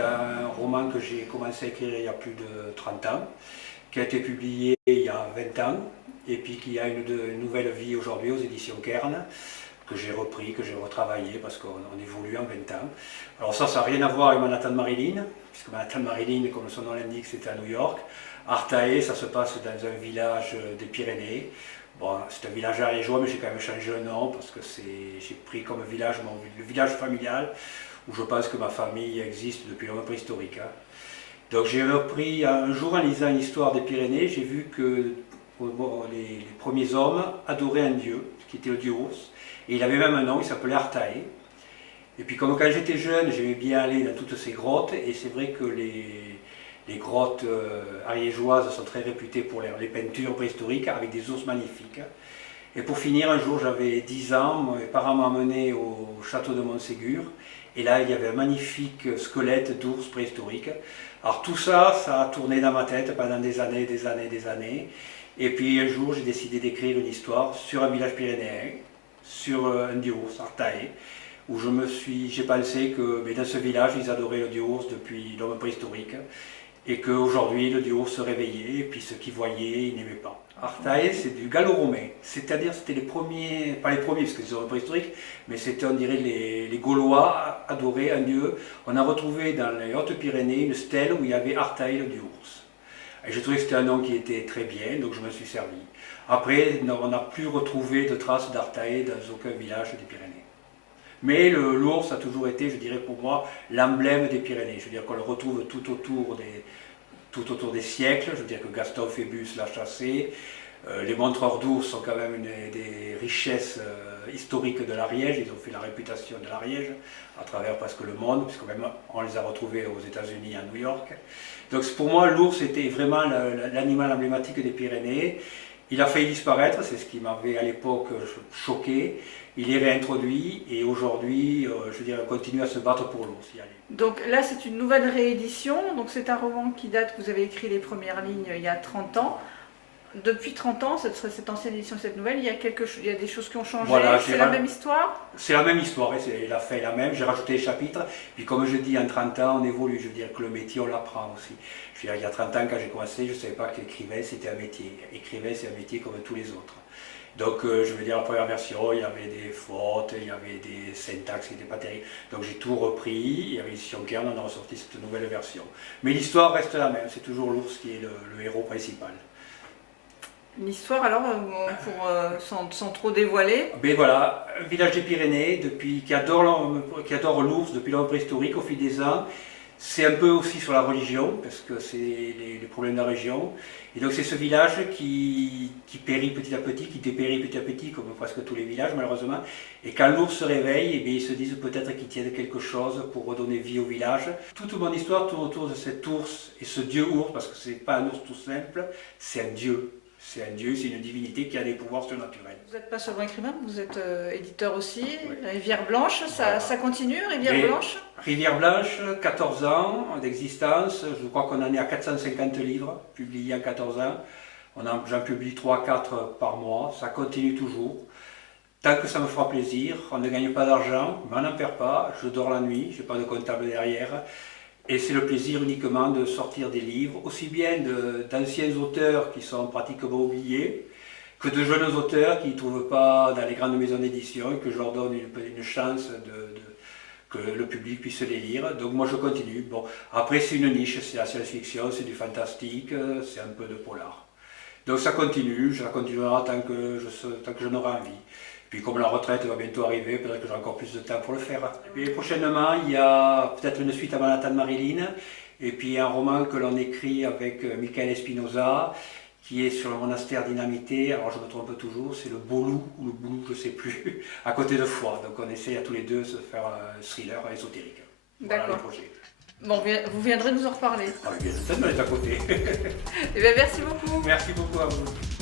un roman que j'ai commencé à écrire il y a plus de 30 ans, qui a été publié il y a 20 ans, et puis qui a une nouvelle vie aujourd'hui aux éditions Kern, que j'ai repris, que j'ai retravaillé, parce qu'on évolue en 20 ans. Alors ça n'a rien à voir avec Manhattan Marilyn, puisque Manhattan Marilyn, comme son nom l'indique, c'était à New York. Artae, ça se passe dans un village des Pyrénées. Bon, c'est un village ariégeois, mais j'ai quand même changé le nom, parce que j'ai pris comme village le village familial, où je pense que ma famille existe depuis l'homme préhistorique. Hein. Donc j'ai repris, un jour en lisant l'histoire des Pyrénées, j'ai vu que les premiers hommes adoraient un dieu, qui était le dieu ours, et il avait même un nom, il s'appelait Artae. Et puis comme quand j'étais jeune, j'aimais bien aller dans toutes ces grottes, et c'est vrai que les grottes ariégeoises sont très réputées pour les peintures préhistoriques avec des ours magnifiques. Et pour finir, un jour j'avais 10 ans, mes parents m'ont emmené au château de Montségur, et là il y avait un magnifique squelette d'ours préhistorique. Alors tout ça, ça a tourné dans ma tête pendant des années, des années, des années. Et puis un jour j'ai décidé d'écrire une histoire sur un village pyrénéen, sur un dieu ours, Artae, où j'ai pensé que dans ce village ils adoraient le dieu ours depuis l'homme préhistorique, et qu'aujourd'hui le dieu ours se réveillait, et puis ceux qui voyaient, ils n'aimaient pas. Artae, c'est du gallo-romain, c'est-à-dire c'était les premiers, pas les premiers parce que c'est préhistorique, mais c'était, on dirait, les Gaulois adoraient un dieu. On a retrouvé dans les Hautes-Pyrénées une stèle où il y avait Artae, le dieu ours. Et j'ai trouvé que c'était un nom qui était très bien, donc je me suis servi. Après, on n'a plus retrouvé de traces d'Artae dans aucun village des Pyrénées. Mais l'ours a toujours été, je dirais pour moi, l'emblème des Pyrénées. Je veux dire qu'on le retrouve tout autour des siècles. Je veux dire que Gaston Phébus l'a chassé. Les montreurs d'ours sont quand même des richesses historiques de l'Ariège. Ils ont fait la réputation de l'Ariège à travers presque le monde, puisque même on les a retrouvés aux États-Unis, à New York. Donc pour moi, l'ours était vraiment l'animal emblématique des Pyrénées. Il a failli disparaître, c'est ce qui m'avait à l'époque choqué. Il est réintroduit et aujourd'hui, je veux dire, on continue à se battre pour l'ours. Donc là, c'est une nouvelle réédition. Donc c'est un roman qui date, vous avez écrit les premières lignes il y a 30 ans. Depuis 30 ans, cette ancienne édition, cette nouvelle, il y a des choses qui ont changé. Voilà, c'est la même histoire? C'est la même histoire, la fin est la même. J'ai rajouté les chapitres. Puis comme je dis, en 30 ans, on évolue. Je veux dire que le métier, on l'apprend aussi. Je veux dire, il y a 30 ans, quand j'ai commencé, je ne savais pas qu'écrivain, c'était un métier. Écrivain, c'est un métier comme tous les autres. Donc, je veux dire, la première version, il y avait des fautes, il y avait des syntaxes qui n'étaient pas terribles. Donc, j'ai tout repris, et avec l'édition Kern, on a ressorti cette nouvelle version. Mais l'histoire reste la même, c'est toujours l'ours qui est le héros principal. L'histoire, alors, sans trop dévoiler? Ben voilà, un village des Pyrénées, qui adore l'ours depuis l'homme préhistorique au fil des ans. C'est un peu aussi sur la religion, parce que c'est les problèmes de la région. Et donc c'est ce village qui périt petit à petit, qui dépérit petit à petit, comme presque tous les villages malheureusement. Et quand l'ours se réveille, eh bien, ils se disent peut-être qu'ils tiennent quelque chose pour redonner vie au village. Toute mon histoire tourne autour de cet ours et ce dieu ours, parce que ce n'est pas un ours tout simple, c'est un dieu. C'est un dieu, c'est une divinité qui a des pouvoirs surnaturels. Vous n'êtes pas seulement écrivain, vous êtes éditeur aussi. Oui. Rivière Blanche, voilà. Ça continue, Rivière Blanche? Rivière Blanche, 14 ans d'existence. Je crois qu'on en est à 450 livres publiés en 14 ans. J'en publie 3-4 par mois. Ça continue toujours. Tant que ça me fera plaisir, on ne gagne pas d'argent, mais on n'en perd pas. Je dors la nuit, je n'ai pas de comptable derrière. Et c'est le plaisir uniquement de sortir des livres, aussi bien d'anciens auteurs qui sont pratiquement oubliés, que de jeunes auteurs qui ne trouvent pas dans les grandes maisons d'édition, et que je leur donne une chance que le public puisse les lire. Donc moi je continue. Bon, après c'est une niche, c'est la science-fiction, c'est du fantastique, c'est un peu de polar. Donc ça continue, ça continuera tant que j'en aurai envie. Puis comme la retraite va bientôt arriver, peut-être que j'ai encore plus de temps pour le faire. Et puis prochainement, il y a peut-être une suite à Manhattan Marilyn, et puis un roman que l'on écrit avec Michael Espinosa, qui est sur le monastère dynamité. Alors je me trompe toujours, c'est le Boulou ou le Boulou, je ne sais plus, à côté de Foix. Donc on essaie à tous les deux de se faire un thriller ésotérique. Voilà le projet. Bon, vous viendrez nous en reparler. Ah, bien, peut-être on est à côté. Eh bien, merci beaucoup. Merci beaucoup à vous.